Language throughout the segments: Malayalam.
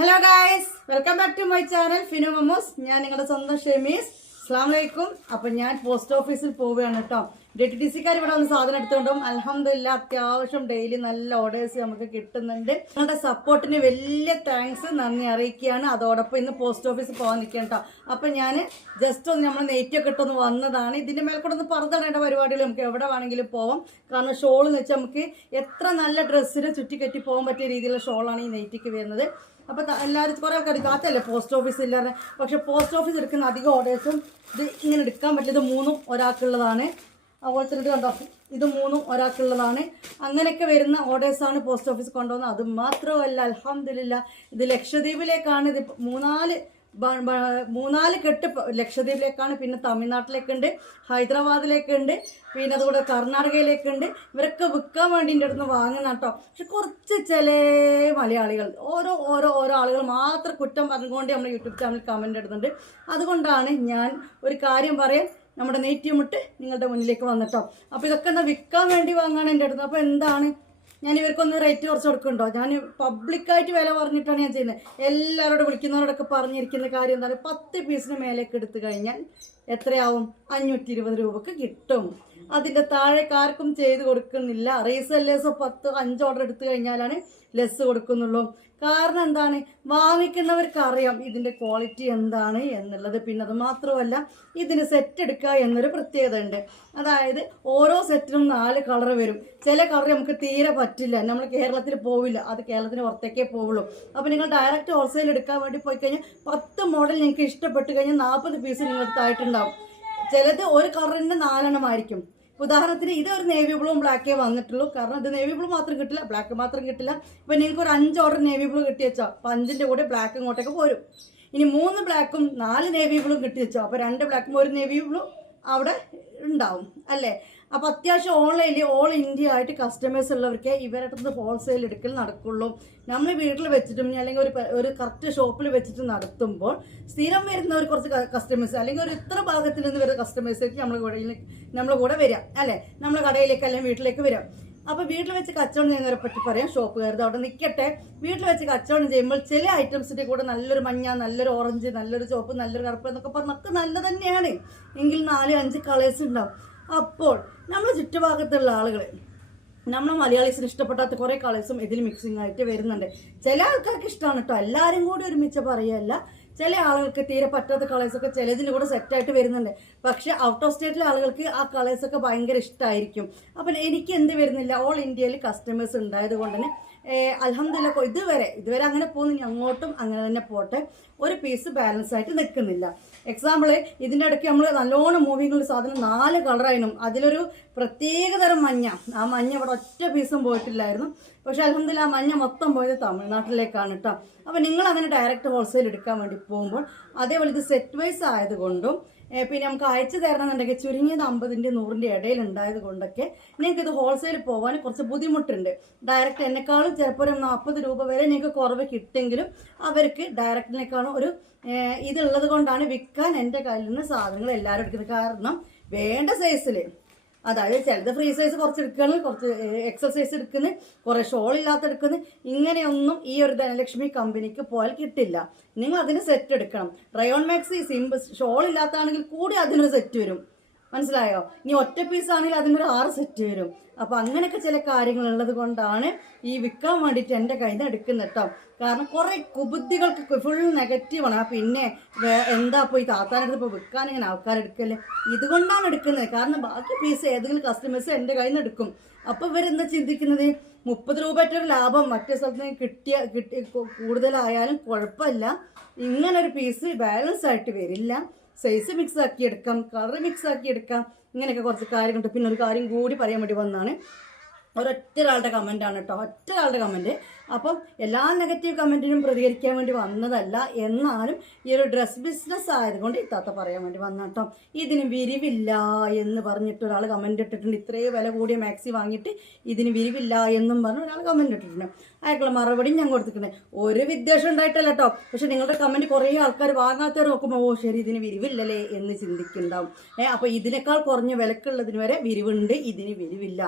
Hello guys welcome back to my channel Finu Mamos ഞാൻ നിങ്ങളുടെ സ്വന്തം ഷെമീസ്. അസ്ലാം വലൈക്കും അപ്പൊ ഞാൻ പോസ്റ്റ് ഓഫീസിൽ പോവുകയാണ് കേട്ടോ. ഡി ടി ടി സിക്കാർ ഇവിടെ വന്ന് സാധനം എടുത്തുകൊണ്ടും അലഹമില്ല അത്യാവശ്യം ഡെയിലി നല്ല ഓർഡേഴ്സ് നമുക്ക് കിട്ടുന്നുണ്ട്. നിങ്ങളുടെ സപ്പോർട്ടിന് വലിയ താങ്ക്സ് നന്ദി അറിയിക്കുകയാണ്. അതോടൊപ്പം ഇന്ന് പോസ്റ്റ് ഓഫീസിൽ പോകാൻ നിൽക്കാം കേട്ടോ. അപ്പൊ ഞാൻ ജസ്റ്റ് ഒന്ന് നമ്മൾ നെയ്റ്റൊക്കെ ഇട്ടൊന്ന് വന്നതാണ്. ഇതിന്റെ മേൽ കൂടെ ഒന്ന് പറന്നിടേണ്ട പരിപാടികൾ. നമുക്ക് എവിടെ വേണമെങ്കിലും പോവാം. കാരണം ഷോൾ എന്ന് വെച്ചാൽ നമുക്ക് എത്ര നല്ല ഡ്രസ്സിന് ചുറ്റിക്കറ്റി പോകാൻ പറ്റിയ രീതിയിലുള്ള ഷോളാണ് ഈ നെയ്റ്റിക്ക് വരുന്നത്. അപ്പോൾ എല്ലാവരും കുറേ ആൾക്കാർ കാത്തല്ലേ പോസ്റ്റ് ഓഫീസ് ഇല്ലാതെ പക്ഷെ പോസ്റ്റ് ഓഫീസ് എടുക്കുന്ന അധികം ഓർഡേഴ്സും ഇത് ഇങ്ങനെ എടുക്കാൻ പറ്റില്ല. ഇത് മൂന്നും ഒരാൾക്കുള്ളതാണ്. അതുപോലെ തന്നെ ഇത് കണ്ടോ? ഇത് മൂന്നും ഒരാൾക്കുള്ളതാണ്. അങ്ങനെയൊക്കെ വരുന്ന ഓർഡേഴ്സാണ് പോസ്റ്റ് ഓഫീസ് കൊണ്ടുവന്നത്. അത് മാത്രമല്ല അലഹമില്ല ഇത് ലക്ഷദ്വീപിലേക്കാണ് ഇത് മൂന്നാൽ മൂന്നാൽ കെട്ട് ലക്ഷദ്വീപിലേക്കാണ് പിന്നെ തമിഴ്നാട്ടിലേക്കുണ്ട് ഹൈദരാബാദിലേക്കുണ്ട് പിന്നെ അതുകൂടെ കർണാടകയിലേക്കുണ്ട്. ഇവരൊക്കെ വിൽക്കാൻ വേണ്ടി എന്റെ അടുത്ത് വാങ്ങുന്ന കേട്ടോ പക്ഷെ കുറച്ച് ചില മലയാളികൾ ഓരോ ഓരോ ഓരോ ആളുകൾ മാത്രം കുറ്റം പറഞ്ഞുകൊണ്ട് നമ്മുടെ യൂട്യൂബ് ചാനൽ കമന്റ് ഇടുന്നുണ്ട്. അതുകൊണ്ടാണ് ഞാൻ ഒരു കാര്യം പറയാം. നമ്മുടെ നെയ്റ്റി മുട്ട് നിങ്ങളുടെ മുന്നിലേക്ക് വന്നിട്ടോ. അപ്പോൾ ഇതൊക്കെ എന്താ വിൽക്കാൻ വേണ്ടി വാങ്ങാണ് എന്റെ അടുത്ത് അപ്പോൾ എന്താണ്? ഞാൻ ഇവർക്കൊന്ന് റേറ്റ് കുറച്ച് കൊടുക്കുന്നുണ്ടോ? ഞാൻ പബ്ലിക്കായിട്ട് വില പറഞ്ഞിട്ടാണ് ഞാൻ ചെയ്യുന്നത്. എല്ലാവരോടും വിളിക്കുന്നവരോടൊക്കെ പറഞ്ഞിരിക്കുന്ന കാര്യം എന്താണ് പത്ത് പീസിന് മേലേക്ക് എടുത്തു കഴിഞ്ഞാൽ എത്രയാവും? അഞ്ഞൂറ്റി ഇരുപത് രൂപക്ക് കിട്ടും. അതിന്റെ താഴേക്കാർക്കും ചെയ്ത് കൊടുക്കുന്നില്ല. റീസെല്ലേഴ്സ് പത്ത് അഞ്ച് ഓർഡർ എടുത്തു കഴിഞ്ഞാലാണ് ലെസ് കൊടുക്കുന്നുള്ളൂ. കാരണം എന്താണ്? വാങ്ങിക്കുന്നവർക്ക് അറിയാം ഇതിന്റെ ക്വാളിറ്റി എന്താണ് എന്നുള്ളത്. പിന്നെ അത് മാത്രമല്ല ഇതിന് സെറ്റ് എടുക്കുക എന്നൊരു പ്രത്യേകത ഉണ്ട്. അതായത് ഓരോ സെറ്റിനും നാല് കളർ വരും. ചില കളർ നമുക്ക് തീരെ പറ്റില്ല. നമ്മൾ കേരളത്തിൽ പോവില്ല. അത് കേരളത്തിന് പുറത്തേക്കേ പോവുള്ളൂ. അപ്പോൾ നിങ്ങൾ ഡയറക്റ്റ് ഹോൾസെയിൽ എടുക്കാൻ വേണ്ടി പോയി കഴിഞ്ഞാൽ പത്ത് മോഡൽ നിങ്ങൾക്ക് ഇഷ്ടപ്പെട്ട് കഴിഞ്ഞാൽ നാൽപ്പത് പീസ് നിങ്ങൾ എടുത്തായിട്ടുണ്ടാവും ചിലത് ഒരു കളറിന്റെ നാലെണ്ണം ആയിരിക്കും. ഉദാഹരണത്തിന് ഇത് ഒരു നേവി ബ്ലൂവും ബ്ലാക്കേ വന്നിട്ടുള്ളൂ. കാരണം ഇത് നേവി ബ്ലൂ മാത്രം കിട്ടില്ല ബ്ലാക്ക് മാത്രം കിട്ടില്ല. ഇപ്പം നിങ്ങൾക്ക് ഒരു അഞ്ച് ഓർഡർ നേവി ബ്ലൂ കിട്ടി വെച്ചോ? അപ്പം അഞ്ചിന്റെ കൂടെ ബ്ലാക്ക് ഇങ്ങോട്ടേക്ക് പോരും. ഇനി മൂന്ന് ബ്ലാക്കും നാല് നേവി ബ്ലൂ കിട്ടി വെച്ചോ? അപ്പോൾ രണ്ട് ബ്ലാക്കും ഒരു നേവി ബ്ലൂ അവിടെ ഉണ്ടാവും അല്ലേ? അപ്പോൾ അത്യാവശ്യം ഓൺലൈനിൽ ഓൾ ഇന്ത്യ ആയിട്ട് കസ്റ്റമേഴ്സ് ഉള്ളവർക്ക് ഇവരുടെ അടുത്ത് ഹോൾസെയിൽ എടുക്കൽ നടക്കുള്ളൂ. നമ്മൾ വീട്ടിൽ വെച്ചിട്ടും അല്ലെങ്കിൽ ഒരു ഒരു കറക്റ്റ് ഷോപ്പിൽ വെച്ചിട്ട് നടത്തുമ്പോൾ സ്ഥിരം വരുന്ന ഒരു കുറച്ച് കസ്റ്റമേഴ്സ് അല്ലെങ്കിൽ ഒരു ഇത്ര ഭാഗത്തിൽ നിന്ന് വരുന്ന കസ്റ്റമേഴ്സിലേക്ക് നമ്മൾ കൂടെ നമ്മളെ കൂടെ വരാം അല്ലേ? നമ്മളെ കടയിലേക്ക് അല്ലെങ്കിൽ വീട്ടിലേക്ക് വരാം അപ്പോൾ വീട്ടിൽ വെച്ച് കച്ചവടം ചെയ്യുന്നവരെ പറ്റി പറയാം ഷോപ്പുകാരുടെ അവിടെ നിൽക്കട്ടെ വീട്ടിൽ വെച്ച് കച്ചവടം ചെയ്യുമ്പോൾ ചില ഐറ്റംസിന്റെ കൂടെ നല്ലൊരു മഞ്ഞ നല്ലൊരു ഓറഞ്ച് നല്ലൊരു ചുവപ്പ് നല്ലൊരു കറുപ്പ് എന്നൊക്കെ പറഞ്ഞൊക്കെ നല്ല തന്നെയാണ്. എങ്കിൽ നാല് അഞ്ച് കളേഴ്സ് ഉണ്ടാവും. അപ്പോൾ നമ്മുടെ ചുറ്റുഭാഗത്തുള്ള ആളുകൾ നമ്മളെ മലയാളീസിന് ഇഷ്ടപ്പെടാത്ത കുറേ കളേഴ്സും ഇതിൽ മിക്സിംഗ് ആയിട്ട് വരുന്നുണ്ട്. ചില ആൾക്കാർക്ക് ഇഷ്ടമാണ് കേട്ടോ എല്ലാവരും കൂടി ഒരുമിച്ച് പറയല്ല. ചില ആളുകൾക്ക് തീരെ പറ്റാത്ത കളേഴ്സൊക്കെ ചിലതിന്റെ കൂടെ സെറ്റായിട്ട് വരുന്നുണ്ട്. പക്ഷേ ഔട്ട് ഓഫ് സ്റ്റേറ്റിലെ ആളുകൾക്ക് ആ കളേഴ്സൊക്കെ ഭയങ്കര ഇഷ്ടമായിരിക്കും അപ്പം എനിക്ക് എന്ത് വരുന്നില്ല? ഓൾ ഇന്ത്യയിൽ കസ്റ്റമേഴ്സ് ഉണ്ടായത് കൊണ്ട് തന്നെ അലഹമില്ല ഇതുവരെ ഇതുവരെ അങ്ങനെ പോകുന്നു അങ്ങോട്ടും അങ്ങനെ തന്നെ പോട്ടെ. ഒരു പീസ് ബാലൻസ് ആയിട്ട് നിൽക്കുന്നില്ല. എക്സാമ്പിൾ ഇതിന്റെ ഇടയ്ക്ക് നമ്മൾ നല്ലോണം മൂവിങ്ങുള്ള സാധനം നാല് കളറായിരുന്നു അതിലൊരു പ്രത്യേകതരം മഞ്ഞ. ആ മഞ്ഞ ഇവിടെ ഒറ്റ പീസും പോയിട്ടില്ലായിരുന്നു. പക്ഷെ അലഹമില്ല ആ മഞ്ഞ മൊത്തം പോയത് തമിഴ്നാട്ടിലേക്കാണ് കേട്ടോ അപ്പോൾ നിങ്ങൾ അങ്ങനെ ഡയറക്റ്റ് ഹോൾസെയിൽ എടുക്കാൻ വേണ്ടി പോകുമ്പോൾ അതേപോലെ ഇത് സെറ്റ് വൈസ് ആയതുകൊണ്ടും പിന്നെ നമുക്ക് അയച്ചു തരണമെന്നുണ്ടെങ്കിൽ ചുരുങ്ങിയത് അമ്പതിന്റെ നൂറിന്റെ ഇടയിൽ ഉണ്ടായത് കൊണ്ടൊക്കെ നിങ്ങൾക്ക് ഇത് ഹോൾസെയിൽ പോകാൻ കുറച്ച് ബുദ്ധിമുട്ടുണ്ട്. ഡയറക്റ്റ് എന്നെക്കാളും ചിലപ്പോൾ ഒരു നാൽപ്പത് രൂപ വരെ നിങ്ങൾക്ക് കുറവ് കിട്ടുമെങ്കിലും അവർക്ക് ഡയറക്റ്റിനേക്കാളും ഒരു ഇതുള്ളത് കൊണ്ടാണ് വിൽക്കാൻ എന്റെ കയ്യിൽ നിന്ന് സാധനങ്ങൾ എല്ലാവരും എടുക്കുന്നത്. കാരണം വേണ്ട സൈസിൽ അതായത് ചിലത് ഫ്രീ സൈസ് കുറച്ച് എടുക്കുന്നു കുറച്ച് എക്സസൈസ് എടുക്കുന്നത് എടുക്കുന്നു കുറേ ഷോൾ ഇല്ലാത്ത എടുക്കുന്നു ഇങ്ങനെയൊന്നും ഈ ഒരു ധനലക്ഷ്മി കമ്പനിക്ക് പോയാൽ കിട്ടില്ല. നിങ്ങൾ അതിന് സെറ്റ് എടുക്കണം. റയോൺ മാക്സ് സിമ്പിൾ ഷോൾ ഇല്ലാത്താണെങ്കിൽ കൂടി അതിനൊരു സെറ്റ് വരും. മനസ്സിലായോ? ഇനി ഒറ്റ പീസ് ആണെങ്കിൽ അതിനൊരു ആറ് സെറ്റ് വരും. അപ്പൊ അങ്ങനെയൊക്കെ ചില കാര്യങ്ങൾ ഉള്ളത് കൊണ്ടാണ് ഈ വിൽക്കാൻ വേണ്ടിയിട്ട് എന്റെ കയ്യിൽ നിന്ന് എടുക്കുന്നത് കേട്ടോ കാരണം കുറേ കുബുദ്ധികൾക്ക് ഫുൾ നെഗറ്റീവാണ് ആ പിന്നെ എന്താ എന്താ പോയി താത്താനെടുത്ത് ഇപ്പോൾ വിൽക്കാൻ ഇങ്ങനെ ആൾക്കാർ എടുക്കല്ലേ ഇതുകൊണ്ടാണ് എടുക്കുന്നത്. കാരണം ബാക്കി പീസ് ഏതെങ്കിലും കസ്റ്റമേഴ്സ് എന്റെ കയ്യിൽ നിന്ന് എടുക്കും. അപ്പൊ ഇവരെന്താ ചിന്തിക്കുന്നത്? മുപ്പത് രൂപയുടെ ഒരു ലാഭം മറ്റേ സ്ഥലത്ത് നിന്ന് കിട്ടിയ കിട്ടി കൂടുതലായാലും കുഴപ്പമില്ല. ഇങ്ങനൊരു പീസ് ബാലൻസ് ആയിട്ട് വരില്ല. സൈസ് മിക്സ് ആക്കി എടുക്കാം കളർ മിക്സ് ആക്കി എടുക്കാം ഇങ്ങനെയൊക്കെ കുറച്ച് കാര്യങ്ങളുണ്ട്. പിന്നെ ഒരു കാര്യം കൂടി പറയാൻ വേണ്ടി വന്നതാണ്. ഒരൊറ്റ ഒരാളുടെ കമന്റാണ് കേട്ടോ ഒറ്റ ഒരാളുടെ കമന്റ് അപ്പം എല്ലാ നെഗറ്റീവ് കമന്റിനും പ്രതികരിക്കാൻ വേണ്ടി വന്നതല്ല. എന്നാലും ഈ ഒരു ഡ്രസ് ബിസിനസ് ആയതുകൊണ്ട് ഇത്താത്ത പറയാൻ വേണ്ടി വന്ന കേട്ടോ ഇതിന് വിരിവില്ല എന്ന് പറഞ്ഞിട്ട് ഒരാൾ കമന്റ് ഇട്ടിട്ടുണ്ട്. ഇത്രയും വില കൂടിയ മാക്സി വാങ്ങിയിട്ട് ഇതിന് വിരിവില്ല എന്നും പറഞ്ഞ് ഒരാൾ കമന്റ് ഇട്ടിട്ടുണ്ട്. അയാൾക്കുള്ള മറുപടിയും ഞാൻ കൊടുത്തിട്ടുണ്ട്. ഒരു വിദ്വേഷം ഉണ്ടായിട്ടല്ല കേട്ടോ പക്ഷെ നിങ്ങളുടെ കമന്റ് കുറേ ആൾക്കാർ വാങ്ങാത്തവർ നോക്കുമ്പോൾ ഓ ശരി ഇതിന് വിരിവില്ലല്ലേ? എന്ന് ചിന്തിക്കുന്നുണ്ടാവും. ഏഹ് അപ്പോൾ ഇതിനേക്കാൾ കുറഞ്ഞ വിലക്കുള്ളതിന് വരെ വിരിവുണ്ട് ഇതിന് വിരിവില്ല.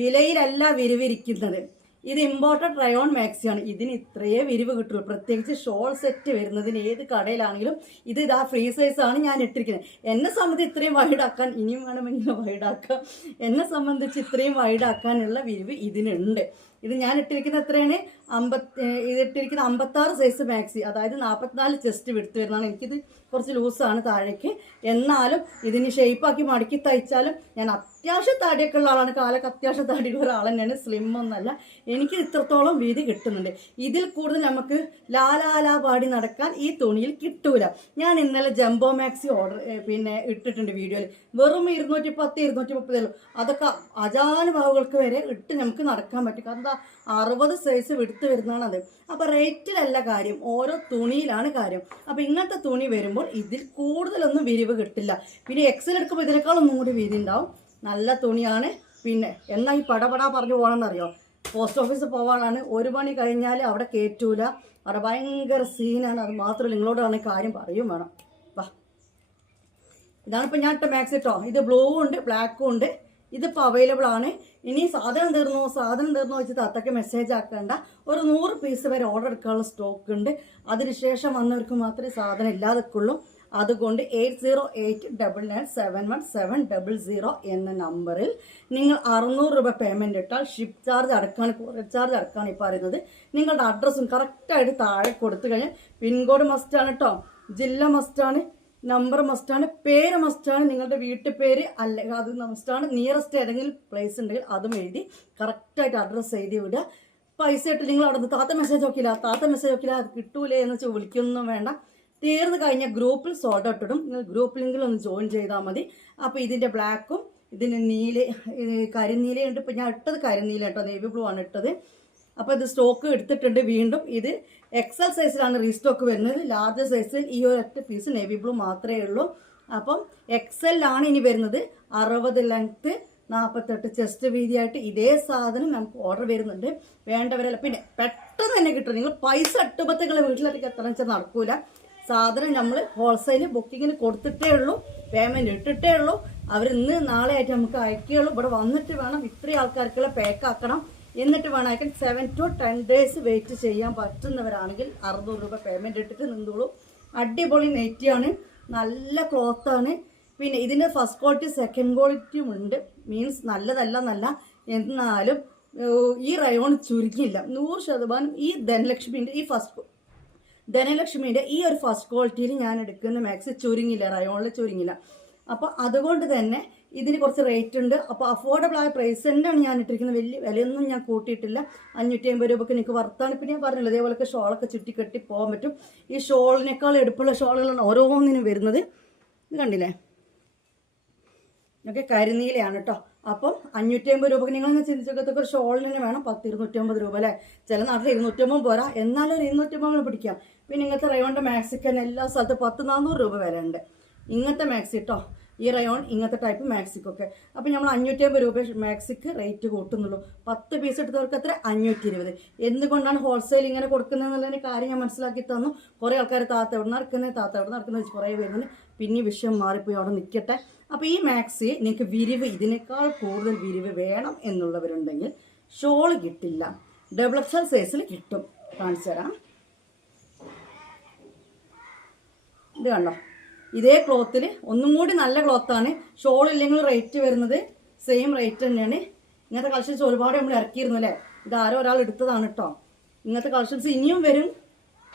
വിലയിലല്ല വിരിവിരിക്കുന്നത്. ഇത് ഇമ്പോർട്ടഡ് റയോൺ മാക്സിയാണ് ഇതിന് ഇത്രയേ വിരിവ് കിട്ടുള്ളൂ. പ്രത്യേകിച്ച് ഷോൾ സെറ്റ് വരുന്നതിന് ഏത് കടയിലാണെങ്കിലും ഇത് ഇതാ ഫ്രീ സൈസാണ് ഞാൻ ഇട്ടിരിക്കുന്നത്. എന്നെ സംബന്ധിച്ച് ഇത്രയും വൈഡാക്കാൻ ഇനിയും വേണമെങ്കിൽ വൈഡാക്കാം എന്നെ സംബന്ധിച്ച് ഇത്രയും വൈഡാക്കാനുള്ള വിരിവ് ഇതിനുണ്ട്. ഇത് ഞാൻ ഇട്ടിരിക്കുന്ന എത്രയാണ്? അമ്പത്തി ഇതിട്ടിരിക്കുന്ന അമ്പത്താറ് സൈസ് മാക്സി അതായത് നാൽപ്പത്തിനാല് ചെസ്റ്റ് വിടുത്ത് വരുന്നതാണ്. എനിക്കിത് കുറച്ച് ലൂസാണ് താഴേക്ക്. എന്നാലും ഇതിന് ഷേപ്പാക്കി മടക്കി തയ്ച്ചാലും ഞാൻ അത്യാവശ്യം താടിയൊക്കെ ഉള്ള ആളാണ്. കാലൊക്കെ അത്യാവശ്യം താടിയുള്ള ഒരാൾ തന്നെയാണ്. സ്ലിം ഒന്നല്ല. എനിക്ക് ഇത്രത്തോളം വീതി കിട്ടുന്നുണ്ട്. ഇതിൽ കൂടുതൽ നമുക്ക് ലാലാലാ പാടി നടക്കാൻ ഈ തുണിയിൽ കിട്ടൂല. ഞാൻ ഇന്നലെ ജംബോ മാക്സി ഓർഡർ പിന്നെ ഇട്ടിട്ടുണ്ട് വീഡിയോയിൽ. വെറും ഇരുന്നൂറ്റി പത്ത് ഇരുന്നൂറ്റി മുപ്പതേ അതൊക്കെ അജാനുഭാവുകൾക്ക് വരെ ഇട്ട് നമുക്ക് നടക്കാൻ പറ്റും. കാരണം എന്താ അറുപത് സൈസ് വിടുത്ത് വരുന്നതാണ് അത് അപ്പോൾ റേറ്റിലല്ല കാര്യം ഓരോ തുണിയിലാണ് കാര്യം. അപ്പോൾ ഇങ്ങനത്തെ തുണി വരുമ്പോൾ ഇതിൽ കൂടുതലൊന്നും വിരിവ് കിട്ടില്ല. പിന്നെ എക്സൽ എടുക്കുമ്പോൾ ഇതിനേക്കാളൊന്നും കൂടി വീതി ഉണ്ടാവും. നല്ല തുണിയാണ്. പിന്നെ എന്നാൽ ഈ പടപടാ പറഞ്ഞു പോകണമെന്നറിയോ പോസ്റ്റ് ഓഫീസിൽ പോകാനാണ് ഒരു മണി കഴിഞ്ഞാൽ അവിടെ കയറ്റൂല അവിടെ ഭയങ്കര സീനാണ്. അത് മാത്രമല്ല നിങ്ങളോടാണ് കാര്യം പറയും വേണം. വാ. ഇതാണ് ഇപ്പം ഞാൻ ഇട്ട മാക്സ് ഇട്ടോ ഇത് ബ്ലൂ ഉണ്ട് ബ്ലാക്കും ഉണ്ട്. ഇതിപ്പോൾ അവൈലബിൾ ആണ്. ഇനി സാധനം തീർന്നോ സാധനം തീർന്നോ വെച്ച് തത്തയ്ക്ക് മെസ്സേജ് ആക്കേണ്ട. ഒരു നൂറ് പീസ് വരെ ഓർഡർ എടുക്കാനുള്ള സ്റ്റോക്ക് ഉണ്ട്. അതിനുശേഷം വന്നവർക്ക് മാത്രമേ സാധനം ഇല്ലാതെക്കുള്ളൂ. അതുകൊണ്ട് eight zero eight double nine seven one seven double zero എന്ന നമ്പറിൽ നിങ്ങൾ അറുന്നൂറ് രൂപ പേയ്മെന്റ് ഇട്ടാൽ ഷിപ്പ് ചാർജ് അടക്കാണ് കൊറിയർ ചാർജ് അടക്കാണ് ഈ പറയുന്നത് നിങ്ങളുടെ അഡ്രസ്സും കറക്റ്റായിട്ട് താഴെ കൊടുത്തു കഴിഞ്ഞാൽ പിൻകോഡ് മസ്റ്റാണ് കേട്ടോ ജില്ല മസ്റ്റാണ് നമ്പർ മസ്റ്റാണ് പേര് മസ്റ്റാണ് നിങ്ങളുടെ വീട്ടുപേര് അല്ലെ അത് മസ്റ്റാണ് നിയറസ്റ്റ് ഏതെങ്കിലും പ്ലേസ് ഉണ്ടെങ്കിൽ അതും എഴുതി കറക്റ്റായിട്ട് അഡ്രസ്സ് എഴുതി വിടുക. പൈസ ഇട്ട് നിങ്ങൾ അവിടെ താത്ത മെസ്സേജ് നോക്കില്ല താത്ത മെസ്സേജ് നോക്കില്ല അത് കിട്ടൂലേ എന്ന് വെച്ചാൽ വിളിക്കൊന്നും വേണ്ട. തീർന്നു കഴിഞ്ഞാൽ ഗ്രൂപ്പിൽ സോർട്ട് ഔട്ട് ഇടും നിങ്ങൾ ഗ്രൂപ്പ് ഒന്ന് ജോയിൻ ചെയ്താൽ മതി. അപ്പോൾ ഇതിന്റെ ബ്ലാക്കും ഇതിന് നീല കരിനീലയുണ്ട് ഇപ്പം ഞാൻ ഇട്ടത് കരിനീല കേട്ടോ നേവി ബ്ലൂ ആണ് ഇട്ടത്. അപ്പോൾ ഇത് സ്റ്റോക്ക് എടുത്തിട്ടുണ്ട് വീണ്ടും. ഇത് എക്സൽ സൈസിലാണ് റീസ്റ്റോക്ക് വരുന്നത്. ലാർജ് സൈസിൽ ഈ ഒരു ഒറ്റ പീസ് നേവി ബ്ലൂ മാത്രമേ ഉള്ളൂ. അപ്പം എക്സലിലാണ് ഇനി വരുന്നത്. അറുപത് ലെങ്ത്ത് നാൽപ്പത്തെട്ട് ചെസ്റ്റ് വീതിയായിട്ട് ഇതേ സാധനം നമുക്ക് ഓർഡർ വരുന്നുണ്ട്. വേണ്ടവരല്ല പിന്നെ പെട്ടെന്ന് തന്നെ കിട്ടും നിങ്ങൾ പൈസ എട്ടുപത്തുകളെ വീട്ടിലേക്ക് എത്ര വെച്ചാൽ നടക്കൂല. സാധനം നമ്മൾ ഹോൾസെയിൽ ബുക്കിങ്ങിന് കൊടുത്തിട്ടേ ഉള്ളൂ. പേയ്മെന്റ് ഇട്ടിട്ടേ ഉള്ളൂ. അവർ ഇന്ന് നാളെ ആയിട്ട് നമുക്ക് അയക്കുകയുള്ളൂ ഇവിടെ വന്നിട്ട് വേണം ഇത്രയും ആൾക്കാർക്കുള്ള പാക്ക് ആക്കണം. എന്നിട്ട് വേണമെങ്കിൽ seven to ten days wait ചെയ്യാൻ പറ്റുന്നവരാണെങ്കിൽ അറുന്നൂറ് രൂപ പേയ്മെന്റ് ഇട്ടിട്ട് നിന്നോളൂ. അടിപൊളി നെറ്റിയാണ് നല്ല ക്ലോത്താണ് പിന്നെ ഇതിന്റെ ഫസ്റ്റ് ക്വാളിറ്റി സെക്കൻഡ് ക്വാളിറ്റിയും ഉണ്ട്. മീൻസ് നല്ലതല്ല എന്നല്ല എന്നാലും ഈ റയോൺ ചുരുങ്ങിയില്ല. നൂറ് ശതമാനം ഈ ധനലക്ഷ്മിന്റെ ഈ ഫസ്റ്റ് ധനലക്ഷ്മിന്റെ ഈ ഒരു ഫസ്റ്റ് ക്വാളിറ്റിയിൽ ഞാൻ എടുക്കുന്ന മാക്സ് ചുരുങ്ങില്ല റയോണിൽ ചുരുങ്ങില്ല അപ്പോൾ അതുകൊണ്ട് തന്നെ ഇതിന് കുറച്ച് റേറ്റ് ഉണ്ട്. അപ്പോൾ അഫോർഡബിൾ ആയ പ്രൈസ് തന്നെയാണ് ഞാൻ ഇട്ടിരിക്കുന്നത്. വലിയ വിലയൊന്നും ഞാൻ കൂട്ടിയിട്ടില്ല. അഞ്ഞൂറ്റി അമ്പത് രൂപയ്ക്ക് എനിക്ക് വർത്താണ് പിന്നെ ഞാൻ പറഞ്ഞില്ല? അതേപോലൊക്കെ ഷോളൊക്കെ ചുറ്റിക്കെട്ടി പോകാൻ പറ്റും. ഈ ഷോളിനേക്കാൾ എടുപ്പുള്ള ഷോളുകളാണ് ഓരോന്നിനും വരുന്നത്. ഇത് കണ്ടില്ലേ? ഒക്കെ കരിനീലയാണ് കേട്ടോ അപ്പം അഞ്ഞൂറ്റി അമ്പത് രൂപക്ക് നിങ്ങൾ ചിന്തിച്ചൊക്കെ ഒരു ഷോളിന് തന്നെ വേണം. പത്ത് ഇരുന്നൂറ്റമ്പത് രൂപ അല്ലേ? ചില നാട്ടിൽ ഇരുന്നൂറ്റമ്പത് പോരാ. എന്നാലും ഒരു ഇരുന്നൂറ്റമ്പത് പിടിക്കാം. പിന്നെ ഇങ്ങനത്തെ റയോണിന്റെ മാക്സിക്കൻ എല്ലാ സ്ഥലത്തും പത്ത് നാനൂറ് രൂപ വില ഉണ്ട് ഇങ്ങനത്തെ മാക്സി കേട്ടോ ഈ റയോൺ ഇങ്ങനത്തെ ടൈപ്പ് മാക്സിക്കൊക്കെ അപ്പം നമ്മൾ അഞ്ഞൂറ്റി അമ്പത് രൂപ മാക്സിക്ക് റേറ്റ് കൂട്ടുന്നുള്ളൂ. പത്ത് പീസ് എടുത്തവർക്ക് അത്ര അഞ്ഞൂറ്റി ഇരുപത് എന്തുകൊണ്ടാണ് ഹോൾസെയിൽ ഇങ്ങനെ കൊടുക്കുന്നത് കാര്യം ഞാൻ മനസ്സിലാക്കി തന്നു. കുറേ ആൾക്കാർ താത്ത എവിടെ നടക്കുന്നത് താത്ത എവിടെ നടക്കുന്നത് വെച്ച് കുറേ വരുന്നത് പിന്നെ വിഷയം മാറിപ്പോയി അവിടെ നിൽക്കട്ടെ അപ്പോൾ ഈ മാക്സി നിങ്ങൾക്ക് വിരിവ് ഇതിനേക്കാൾ കൂടുതൽ വിരിവ് വേണം എന്നുള്ളവരുണ്ടെങ്കിൽ ഷോൾ കിട്ടില്ല. ഡബിൾ എക്സൽ സൈസിൽ കിട്ടും. കാണിച്ചു തരാം. ഇത് കണ്ടോ? ഇതേ ക്ലോത്തിൽ ഒന്നും കൂടി നല്ല ക്ലോത്താണ്. ഷോൾ ഇല്ലെങ്കിൽ റേറ്റ് വരുന്നത് സെയിം റേറ്റ് തന്നെയാണ്. ഇങ്ങനത്തെ കളക്ഷൻസ് ഒരുപാട് നമ്മൾ ഇറക്കിയിരുന്നു അല്ലേ? ഇത് ആരോ ഒരാൾ എടുത്തതാണ് കേട്ടോ ഇങ്ങനത്തെ കളക്ഷൻസ് ഇനിയും വരും.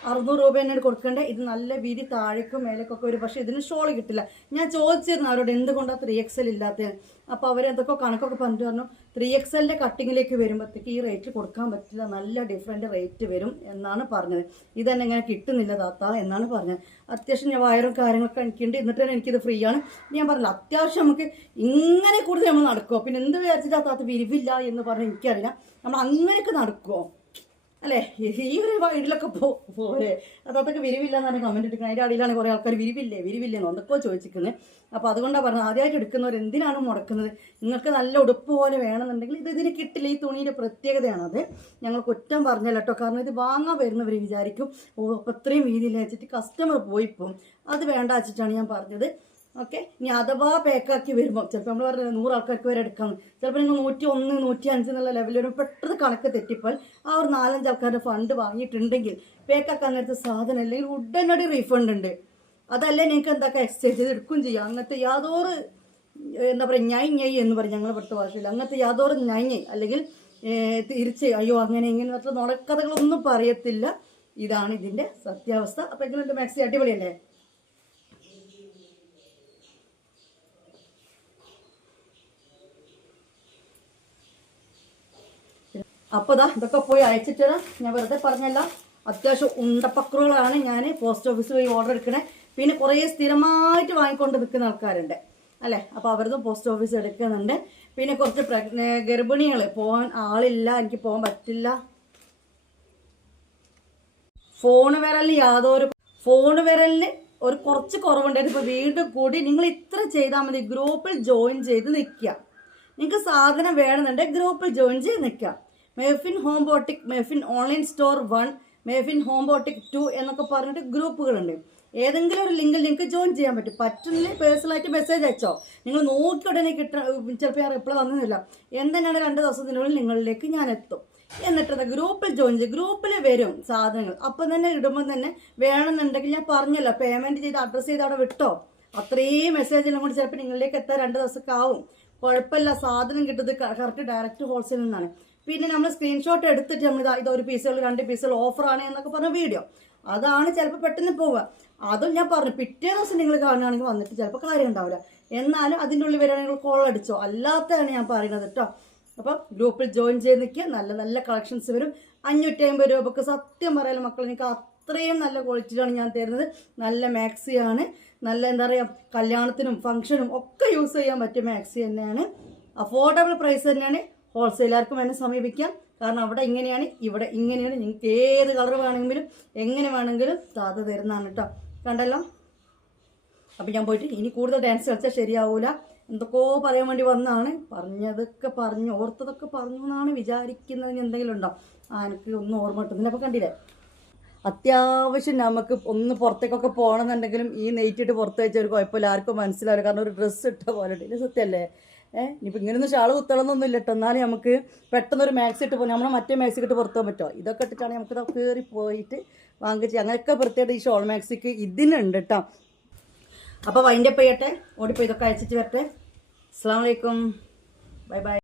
അറുന്നൂറ് രൂപ തന്നെയാണ് കൊടുക്കേണ്ടത് ഇത് നല്ല വീതി താഴേക്കും മേലേക്കൊക്കെ ഒരു പക്ഷേ ഇതിന് ഷോൾ കിട്ടില്ല. ഞാൻ ചോദിച്ചിരുന്നു അവരോട് എന്തുകൊണ്ടാണ് ത്രീ എക്സ് എൽ ഇല്ലാത്തത്? അപ്പോൾ അവർ എന്തൊക്കെ കണക്കൊക്കെ പറഞ്ഞു പറഞ്ഞു ത്രീ എക്സ് എല്ലിന്റെ കട്ടിങ്ങിലേക്ക് വരുമ്പോഴത്തേക്ക് ഈ റേറ്റ് കൊടുക്കാൻ പറ്റില്ല. നല്ല ഡിഫറെന്റ് റേറ്റ് വരും എന്നാണ് പറഞ്ഞത്. ഇതന്നെ ഇങ്ങനെ കിട്ടുന്നില്ല താത്ത എന്നാണ് പറഞ്ഞത്. അത്യാവശ്യം ഞാൻ വയറും കാര്യങ്ങളൊക്കെ എനിക്കുണ്ട്. എന്നിട്ട് തന്നെ എനിക്കിത് ഫ്രീ ആണ്. ഞാൻ പറഞ്ഞില്ല അത്യാവശ്യം നമുക്ക് ഇങ്ങനെ കൂടുതൽ നമ്മൾ നടക്കുമോ പിന്നെ എന്ത് വിചാരിച്ചിട്ടാ താത്ത വിരിവില്ല എന്ന് പറഞ്ഞാൽ എനിക്കറിയില്ല. നമ്മൾ അങ്ങനെയൊക്കെ നടക്കുമോ അല്ലേ? ഈ ഒരു വീട്ടിലൊക്കെ പോലെ അതൊക്കെ വിരിവില്ല എന്നാണ് കമന്റ് എടുക്കുന്നത് അതിന്റെ അടിയിലാണ് കുറേ ആൾക്കാർ വിരിവില്ലേ വിരിവില്ലേ എന്ന് എന്തൊക്കെയോ ചോദിച്ചിരിക്കുന്നത്. അപ്പോൾ അതുകൊണ്ടാണ് പറഞ്ഞത് ആദ്യമായിട്ട് എടുക്കുന്നവർ എന്തിനാണ് മുടക്കുന്നത്? നിങ്ങൾക്ക് നല്ല ഉടുപ്പ് പോലെ വേണമെന്നുണ്ടെങ്കിൽ ഇത് ഇതിന് കിട്ടില്ല. ഈ തുണിയുടെ പ്രത്യേകതയാണത് ഞങ്ങൾ കുറ്റം പറഞ്ഞല്ലോ കേട്ടോ. കാരണം ഇത് വാങ്ങാൻ വരുന്നവർ വിചാരിക്കും ഓ ഇത്രയും വീതിയിൽ വെച്ചിട്ട് കസ്റ്റമർ പോയിപ്പോൾ അത് വേണ്ട വെച്ചിട്ടാണ് ഞാൻ പറഞ്ഞത്. ഓക്കെ? ഇനി അഥവാ പേക്കാക്കി വരുമ്പോൾ ചിലപ്പോൾ നമ്മൾ പറഞ്ഞ നൂറ് ആൾക്കാർക്ക് വരെ എടുക്കാം. ചിലപ്പോൾ നിങ്ങൾ നൂറ്റി ഒന്ന് നൂറ്റി അഞ്ച് എന്നുള്ള ലെവലിൽ ഒരു പെട്ടെന്ന് കണക്ക് തെറ്റിപ്പോൾ ആ ഒരു നാലഞ്ച് ആൾക്കാരുടെ ഫണ്ട് വാങ്ങിയിട്ടുണ്ടെങ്കിൽ പേക്കാക്കാൻ നേരത്തെ സാധനം അല്ലെങ്കിൽ ഉടനടി റീഫണ്ട് ഉണ്ട്. അതല്ലേ നിങ്ങൾക്ക് എന്താക്കാം എക്സ്ചേഞ്ച് ചെയ്ത് എടുക്കുകയും ചെയ്യാം. അങ്ങനത്തെ യാതൊരു എന്താ പറയുക ഞൈ ഞൈ എന്ന് പറയും ഞങ്ങളെ പെട്ട ഭാഷയിൽ അങ്ങനത്തെ യാതൊരു ഞൈ അല്ലെങ്കിൽ തിരിച്ച് അയ്യോ അങ്ങനെ ഇങ്ങനെ മറ്റുള്ള നുണക്കഥകളൊന്നും പറയത്തില്ല. ഇതാണ് ഇതിന്റെ സത്യാവസ്ഥ. അപ്പോൾ എങ്ങനെയുണ്ട് മാക്സി? അടിപൊളിയല്ലേ? അപ്പോൾ ദാ ഇതൊക്കെ പോയി അയച്ചിട്ട് ഞാൻ വെറുതെ പറഞ്ഞല്ല. അത്യാവശ്യം ഉണ്ടപ്പക്രുകളാണ് ഞാൻ പോസ്റ്റ് ഓഫീസിൽ പോയി ഓർഡർ എടുക്കണേ. പിന്നെ കുറേ സ്ഥിരമായിട്ട് വാങ്ങിക്കൊണ്ട് നിൽക്കുന്ന ആൾക്കാരുണ്ട്. അല്ലേ? അപ്പോൾ അവരതും പോസ്റ്റ് ഓഫീസ് എടുക്കുന്നുണ്ട്. പിന്നെ കുറച്ച് പ്രഗ്ന ഗർഭിണികൾ പോകാൻ ആളില്ല എനിക്ക് പോകാൻ പറ്റില്ല. ഫോൺ വിരലിൽ യാതൊരു ഫോൺ വിരലിന് ഒരു കുറച്ച് കുറവുണ്ടായിരുന്നു ഇപ്പോൾ വീണ്ടും കൂടി നിങ്ങൾ ഇത്ര ചെയ്താൽ മതി. ഗ്രൂപ്പിൽ ജോയിൻ ചെയ്ത് നിൽക്കുക. നിങ്ങൾക്ക് സാധനം വേണമെന്നുണ്ടെങ്കിൽ ഗ്രൂപ്പിൽ ജോയിൻ ചെയ്ത് നിൽക്കുക. Mefin home boutique Mefin online store one Mefin home boutique two എന്നൊക്കെ പറഞ്ഞിട്ട് ഗ്രൂപ്പുകളുണ്ട്. ഏതെങ്കിലും ഒരു ലിങ്കിൽ നിങ്ങൾക്ക് ജോയിൻ ചെയ്യാൻ പറ്റും. പറ്റുന്നില്ല പേഴ്സണലായിട്ട് മെസ്സേജ് അയച്ചോ. നിങ്ങൾ നോക്കി ഉടനെ കിട്ടണം ചിലപ്പോൾ ഞാൻ റിപ്ലൈ വന്നില്ല എന്തിനാണ് രണ്ട് ദിവസത്തിനുള്ളിൽ നിങ്ങളിലേക്ക് ഞാൻ എത്തും എന്നിട്ട് ഗ്രൂപ്പിൽ ജോയിൻ ചെയ്യും ഗ്രൂപ്പിൽ വരും സാധനങ്ങൾ. അപ്പം തന്നെ ഇടുമ്പോൾ തന്നെ വേണമെന്നുണ്ടെങ്കിൽ ഞാൻ പറഞ്ഞല്ലോ പേയ്മെന്റ് ചെയ്ത് അഡ്രസ്സ് ചെയ്ത് അവിടെ വിട്ടോ. അത്രയും മെസ്സേജെല്ലാം കൂടി ചിലപ്പോൾ നിങ്ങളിലേക്ക് എത്താൻ രണ്ട് ദിവസമൊക്കെ ആവും. കുഴപ്പമില്ല സാധനം കിട്ടുന്നത് കറക്റ്റ് ഡയറക്റ്റ് ഹോൾസെയിൽ നിന്നാണ്. പിന്നെ നമ്മൾ സ്ക്രീൻഷോട്ട് എടുത്തിട്ട് നമ്മൾ ഇതാ ഒരു പീസുകൾ രണ്ട് പീസുകൾ ഓഫറാണ് എന്നൊക്കെ പറഞ്ഞ വീഡിയോ അതാണ് ചിലപ്പോൾ പെട്ടെന്ന് പോവുക. അതും ഞാൻ പറഞ്ഞു പിറ്റേ ദിവസം നിങ്ങൾ കാണുകയാണെങ്കിൽ വന്നിട്ട് ചിലപ്പോൾ കാര്യം ഉണ്ടാവില്ല. എന്നാലും അതിന്റെ ഉള്ളിൽ വരികയാണെങ്കിൽ കോൾ അടിച്ചോ. അല്ലാത്തതാണ് ഞാൻ പറയുന്നത് കേട്ടോ. അപ്പോൾ ഗ്രൂപ്പിൽ ജോയിൻ ചെയ്ത് നിൽക്കുക. നല്ല നല്ല കളക്ഷൻസ് വരും. അഞ്ഞൂറ്റി അമ്പത് രൂപക്ക് സത്യം പറയാലോ മക്കൾ എനിക്ക് അത്രയും നല്ല ക്വാളിറ്റിയിലാണ് ഞാൻ തരുന്നത്. നല്ല മാക്സിയാണ് നല്ല എന്താ പറയുക കല്യാണത്തിനും ഫംഗ്ഷനും ഒക്കെ യൂസ് ചെയ്യാൻ പറ്റിയ മാക്സി തന്നെയാണ്. അഫോർഡബിൾ പ്രൈസ് തന്നെയാണ്. ഹോൾസെയിലാർക്കും വേണം സമീപിക്കാം. കാരണം അവിടെ ഇങ്ങനെയാണ് ഇവിടെ ഇങ്ങനെയാണ്. നിങ്ങൾക്ക് ഏത് കളർ വേണമെങ്കിലും എങ്ങനെ വേണമെങ്കിലും താത തരുന്നതാണ് കേട്ടോ. കണ്ടല്ലോ? അപ്പം ഞാൻ പോയിട്ട് ഇനി കൂടുതൽ ഡാൻസ് കളിച്ചാൽ ശരിയാവൂല. എന്തൊക്കെയോ പറയാൻ വേണ്ടി വന്നാണ്. പറഞ്ഞതൊക്കെ പറഞ്ഞു ഓർത്തതൊക്കെ പറഞ്ഞു എന്നാണ് വിചാരിക്കുന്നത്. എന്തെങ്കിലും ഉണ്ടോ? ആ എനിക്ക് ഒന്നും ഓർമ്മ കിട്ടുന്നില്ല. അപ്പോൾ കണ്ടില്ലേ? അത്യാവശ്യം നമുക്ക് ഒന്ന് പുറത്തേക്കൊക്കെ പോകണമെന്നുണ്ടെങ്കിലും ഈ നെയ്റ്റിട്ട് പുറത്ത് വെച്ച ഒരു കുഴപ്പമില്ല. ആർക്കും മനസ്സിലാവില്ല. കാരണം ഒരു ഡ്രസ്സ് ഇട്ട പോലെ. ഇല്ല സത്യമല്ലേ? ഏഹ് ഇനിയിപ്പോൾ ഇങ്ങനെയൊന്നും ഷാൾ കുത്തണമെന്നൊന്നും ഇല്ല കേട്ടോ എന്നാലും നമുക്ക് പെട്ടെന്ന് ഒരു മാക്സി ഇട്ട് പോകും നമ്മളെ മറ്റേ മാക്സ് ഇട്ട് പുറത്തു പോകാൻ പറ്റുമോ ഇതൊക്കെ ഇട്ടിട്ടാണ് നമുക്ക് കയറി പോയിട്ട് വാങ്ങിച്ച് അങ്ങനെയൊക്കെ പ്രത്യേകത ഈ ഷോൾ മാക്സിക്ക് ഇതിനുണ്ട് കേട്ടോ അപ്പോൾ വൈൻഡപ്പ് ചെയ്യട്ടെ? ഓടിപ്പോയി. ഇതൊക്കെ അയച്ചിട്ട് വരട്ടെ. അസ്സാം വലൈക്കും ബൈ ബൈ.